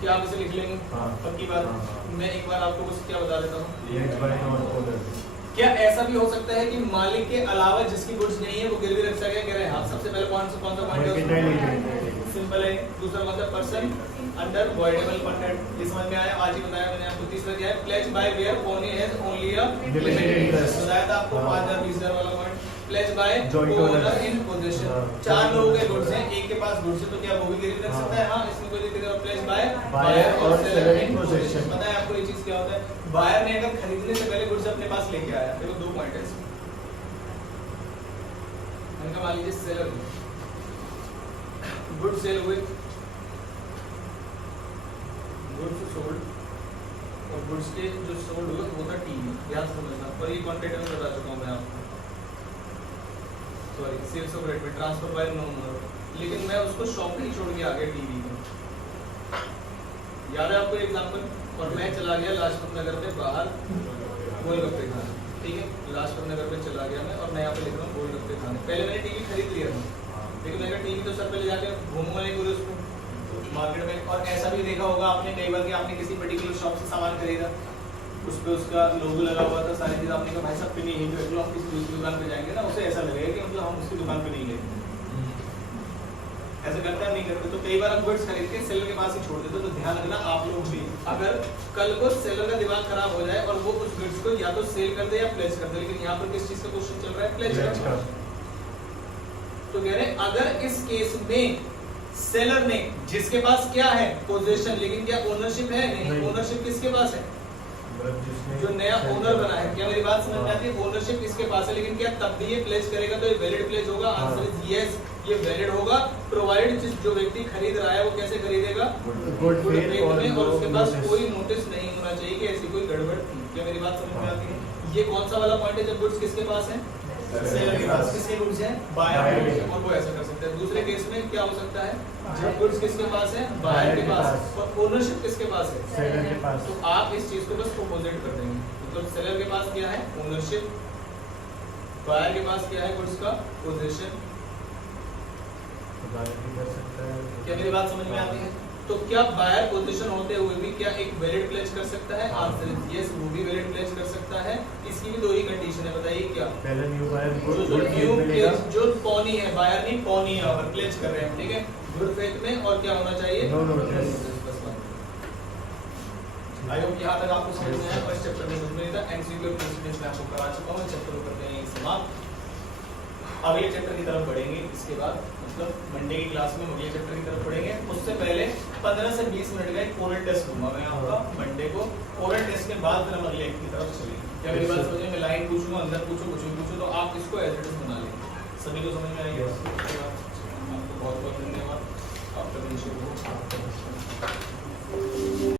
क्या आप इसे लिख लेंगे? हाँ। पक्की बात। मैं एक बार आपको कुछ क्या बता देता हूँ। हाँ। क्या ऐसा भी हो सकता है कि मालिक के अलावा जिसकी गुड्स नहीं है वो गिरवी रख सके? कह रहे हैं हाँ। सबसे पहले कौन सा पॉइंट है? सिंपल है। दूसरा मतलब पर्सन अंडर वॉइडेबल कॉन्ट्रैक्ट, ये समझ में आया? आज ही बताया मैंने आपको। तीसरा क्या है? Pledge by where pawnee has only a limited interest, बताया था आपको 5000 20000 वाला point. Pledge by owner in position, 4 लोगों के गुड्स हैं, एक के पास गुड्स है तो क्या वो भी गिरवी रख सकता है? हाँ, इसमें कोई दिक्कत नहीं। प्लेज बाय बायर और सेलर इन पोजीशन, पता है आपको ये चीज क्या होता है? बायर ने अगर खरीदने से पहले गुड्स अपने पास लेके आया, देखो 2 पॉइंट है इसमें। इनका मान लीजिए सेलर गुड सेल हुए, गुड्स सोल्ड, और गुड्स के जो सोल्ड हुए वो था टीवी, याद समझना। और ये कॉन्ट्रैक्ट में बता चुका हूं मैं आपको, सॉरी सेल्स ऑफ रेट में ट्रांसफर बाय नो मोर, लेकिन मैं उसको शॉप नहीं छोड़ के आ गया टीवी में। याद है आपको एग्जांपल? और मैं चला गया लाजपत नगर में बाहर गोलगप्पे खाने, ठीक है? लाजपत नगर में चला गया मैं, और मैं यहाँ पे लिख रहा हूँ गोलगप्पे खाने। पहले मैंने टीवी खरीद लिया था, लेकिन मैंने टीवी तो सर पहले जाके घूमूंगा नहीं पूरे उसको मार्केट में। और ऐसा भी देखा होगा आपने कई बार कि आपने किसी पर्टिकुलर शॉप से सामान खरीदा, उस पे उसका लोगो लगा हुआ था, सारी चीज़, आपने कहा भाई साहब पे नहीं है, जो हम किसी दूसरी दुकान पे जाएंगे ना, उसे ऐसा लगेगा कि मतलब हम उसकी दुकान पे नहीं गए। ऐसा करते हैं नहीं करते? तो कई बार हम गुड्स खरीद के सेलर के पास ही छोड़ देते, तो ध्यान रखना आप लोग भी, अगर कल को सेलर का दिमाग खराब हो जाए और वो उस गुड्स को या तो सेल कर दे या प्लेस कर दे, लेकिन यहाँ पर किस चीज का क्वेश्चन चल रहा है? प्लेस का। तो कह रहे अगर इस केस में सेलर ने, जिसके पास क्या है? पोजीशन, लेकिन क्या ओनरशिप है? नहीं। ओनरशिप किसके पास है? जो नया ओनर बना है। क्या मेरी बात समझ में आती है? ओनरशिप इसके पास है, लेकिन क्या तब भी ये प्लेस करेगा तो ये वैलिड प्लेस होगा? आंसर इज यस, ये वैलिड होगा, प्रोवाइडेड जो व्यक्ति खरीद रहा है वो कैसे खरीदेगा? गुड फेथ में, और उसके पास कोई नोटिस नहीं होना चाहिए कि ऐसी कोई गड़बड़ थी। क्या मेरी बात समझ में आती है? ये कौन सा वाला पॉइंट है? जब गुड्स किसके पास है? सेलर के पास। किसके गुड्स हैं? बायर के। और वो ऐसा कर सकता है। दूसरे केस में क्या हो सकता है? जब गुड्स किसके पास है? बायर के पास, और ओनरशिप किसके पास है? सेलर के पास। तो आप इस चीज को बस अपोजिट कर देंगे। तो सेलर के पास क्या है? ओनरशिप। बायर के पास क्या है? गुड्स का पोजीशन। क्या मेरी बात समझ में आती है? तो क्या बायर पोजीशन होते हुए भी क्या एक वैलिड प्लेज कर सकता है? आंसर इज यस, वो भी वैलिड प्लेज कर सकता है। इसकी भी 2 ही कंडीशन है, बताइए क्या? पहले न्यू बायर जो पॉनी है, बायर नहीं पॉनी है, और प्लेज कर रहे हैं, ठीक है? गुड फेथ में, और क्या होना चाहिए? No notice. आई होप यहाँ तक आपको समझ में आया। फर्स्ट चैप्टर में समझ में था, एमसीक्यू और प्रिंसिपल्स में आपको करा चुका हूँ। चैप्टर को करते हैं समाप्त। अगले चैप्टर की तरफ बढ़ेंगे इसके बाद, मतलब मंडे की क्लास में अगले चैप्टर की तरफ बढ़ेंगे। उससे पहले 15 से 20 मिनट का एक ओरल टेस्ट दूंगा मैं आपका मंडे को। ओरल टेस्ट के बाद फिर हम अगले की तरफ चलेंगे। क्या मेरी बात समझ में? लाइन पूछूंगा, अंदर पूछो, कुछ भी पूछो, तो आप इसको एज इट इज बना लेंगे। सभी को समझ में आएगी? आपको बहुत बहुत धन्यवाद। आपका दिन शुभ हो।